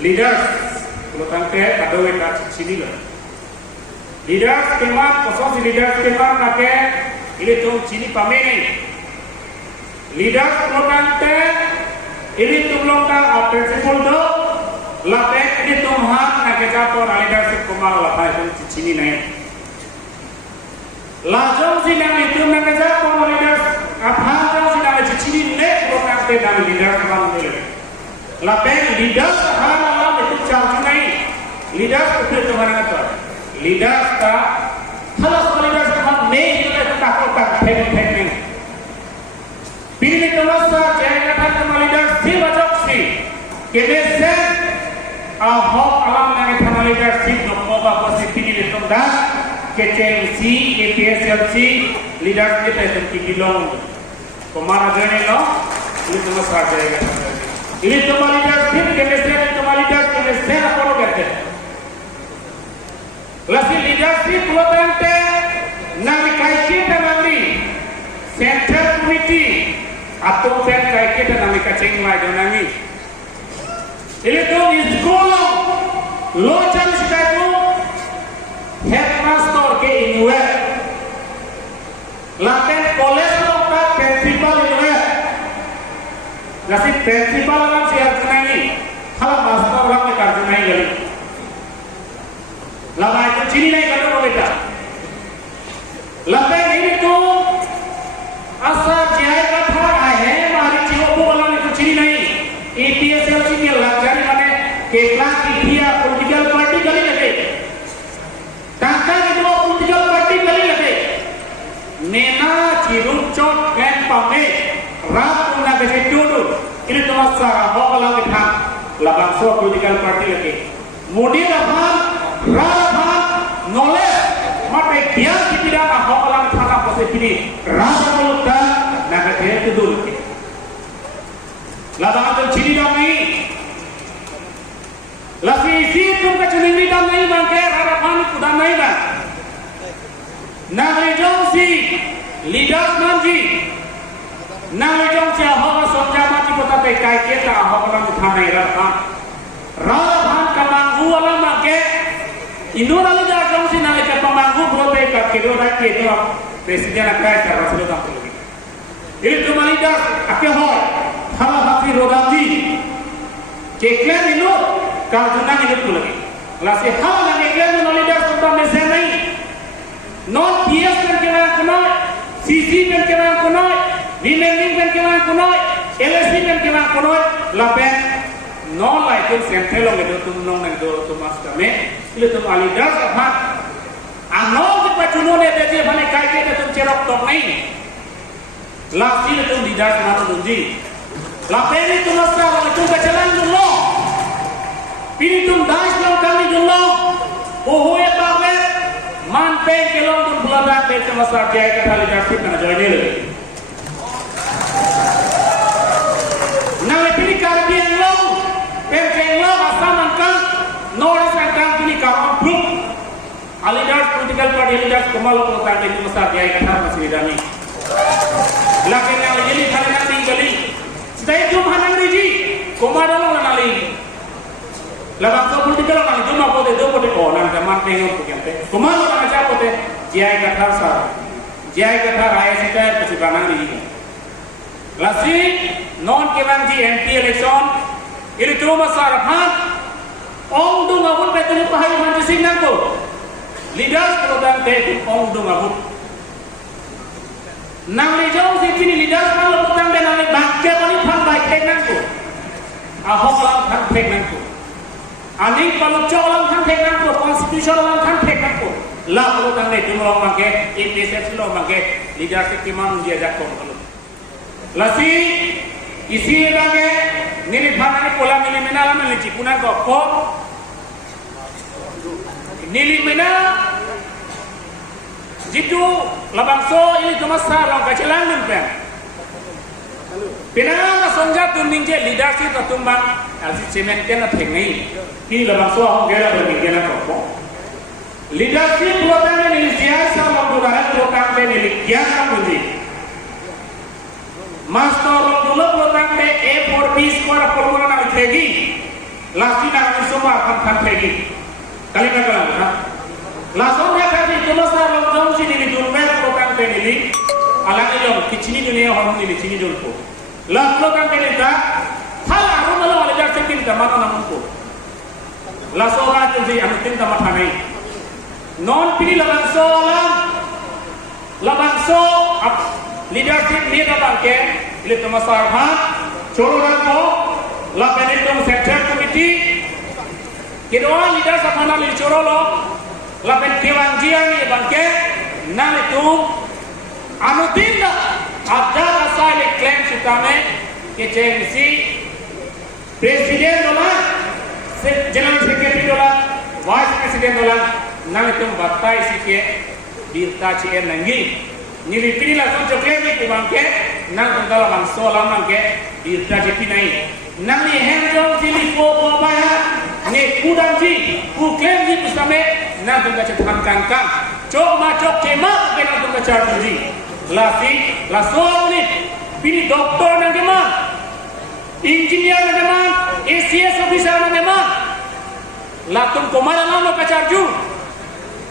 leaders kalau tangke ada weta sini lah leaders kemat kosong leaders kemat nake ini tuh sini pamene leaders kalau tangke ini tuh longka principal do lapet ini tuh hak nake kapor leadership kumal lapet itu sini naik lajong sih nang itu nake kapor leaders apa sih nang sini naik kalau tangke nang leaders kumal itu lapet leaders charge नहीं लीडर को तुम्हारा तो लीडर का हलस लीडर का हम नहीं जो तो ताको तक फेंक नहीं पीने तो मस्त जाएगा था तो लीडर सी बचक सी के से हो अलाम ने था लीडर सी दोनों का बस पीने तो दा के सी एपीएसएलसी लीडर के तहत की बिलोंग कुमार जने लो ये तो मस्त जाएगा ini तुम्हारी leadership chemistry तुम्हारी chemistry ना follow करते हैं लसी leadership लोगोंटे नामी कायकेट नामी center committee atau pen कायकेट नामी कचिंग वाई जो नामी ini तो school lo चल सकता है headmaster के इन्वेट लातें college लोग का principal InvIT Nasi principal orang siap senangi, kalau master orang kita senangi kali. Lama itu cini naik kalau kita. Lepas ini tu asal jaya kata ayah mari cihobu orang itu cini naik. APSL cini lagari mana kelas dia political party kali lagi. Tangka itu political party kali lagi. Nena ciruncot kan pame. Rap una besi dulu ini tuh masa hokala kita labang so political party lagi mudi labang rabang noleh mata dia tidak hokala kita posisi ini rasa mulutnya naga dia itu dulu labang itu ciri damai lasi isi tuh kecilin damai bangke harapan kuda naik kan naga jongsi leaders manji Nang jong sia ho sonja mati kota pekai kita ho orang thana irakan rahan kamanggu ala make indura lu jong si nang ke pamanggu bro pe ka kedo dak ke to presiden akai sa rasulu kam tu ini tu malida ake ho hala hafi rodaji keklen inu ka junang ini tu lagi lasi hala lagi keklen malida kota mesen nahi non ps kan kena kunoi cc kan kena kunoi Remaining kan kena kunoi, LSD kan kena kunoi, lapen non lah itu sentral orang itu tu non itu tu mas kami, itu tu alidas apa? Anol tu pacuno ni beje balik kaya itu tu cerok tok ni, lasi itu lidas mana tunji, lapen itu masalah itu berjalan dulu, pilih tu das lo kami dulu, oh ya bagai manpe kelong tu belajar betul masalah jaya kata lidas itu kena join ni. Nawe pilih karbian lo, percaya lo asal angkat, noras angkat pilih kawan grup, alidas political party alidas kemal lo tadi itu besar dia ikan harus masih dami. Lagi yang jadi hari nanti kali, setelah itu mana lagi? Komada lo nali. Lalu so political lo nali, cuma pote do pote konan zaman tengok bukan? Komada lo nali pote, dia ikan harus sah, dia ikan harus ayah sekitar kesukaran ini. Lasi non kewan di MP election ini cuma sarapan ong du ngabut betul pahai manci singan ko leaders program te ong du ngabut nang lijau sini leaders kalau program te nang bakke bani phang baik tengan ko ahok lang phang tengan ko aning kalau colang phang tengan ko constitution lang phang tengan ko la program te cuma orang ke APSF lo mangke leadership kiman dia jak ko lasi isi bage nini bhana ni pola mini mina la mini cipuna goppo nili mina jitu labangso ini cuma sarang kacilan lumpen pinang sonja tuning je leadership tumbang alsi cemen kena pengai ini labangso hong gela bermingkena goppo leadership buatan ini siasa membuat buatan ini kian bunyi master dulu buatan A4 B square formula nak lagi lasina kami semua akan pegi kali kalam ha langsung dia kata cuma sar long sini di dunia program penili alani long kicini dunia orang ini kicini dulu lah program penili tak hal aku malah ada jadi tinta mana nampu langsung aja sih anu tinta mata ni non pilih labangso leadership ni dapat ke ile temasar ha cororan ko lapan itu sector committee kedua leader sama nali corolo lapan kewanjian ni bangke nang itu anu tinda ada asal klaim sutame ke JMC presiden dola general secretary dola vice president dola nang itu batai sike dirta CN nangi nili pilih langsung coklat ni bangke nang tentala bangso lamang ke dirta JP nai nang ni henjong sili po baya ne kudang ji klaim ji pusame nang tentang cetan kangkang cok macok cema ke nang tentang charge ji lasi laso ni pilih doktor nang keman engineer nang keman ACS officer nang keman latung komara lama ke charge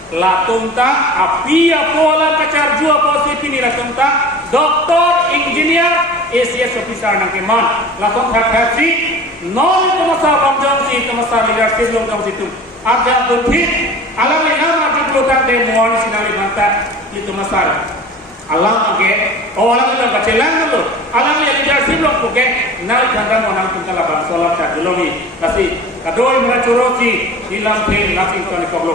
latung ta api apola ke charge apa sipi ni latung ta doktor engineer ACS officer nang keman langsung terkasi non itu masa bangjong si itu masa leadership longjong situ ada berhit alam ni nama jublukan demuan sinali banta itu masa alam ke alam ni baca lang dulu alam ni leadership long ke nal janda monang tuntala bangsa lah tak dulu ni kasi kadoi meracuro si hilang pe nasi tuan ikut lo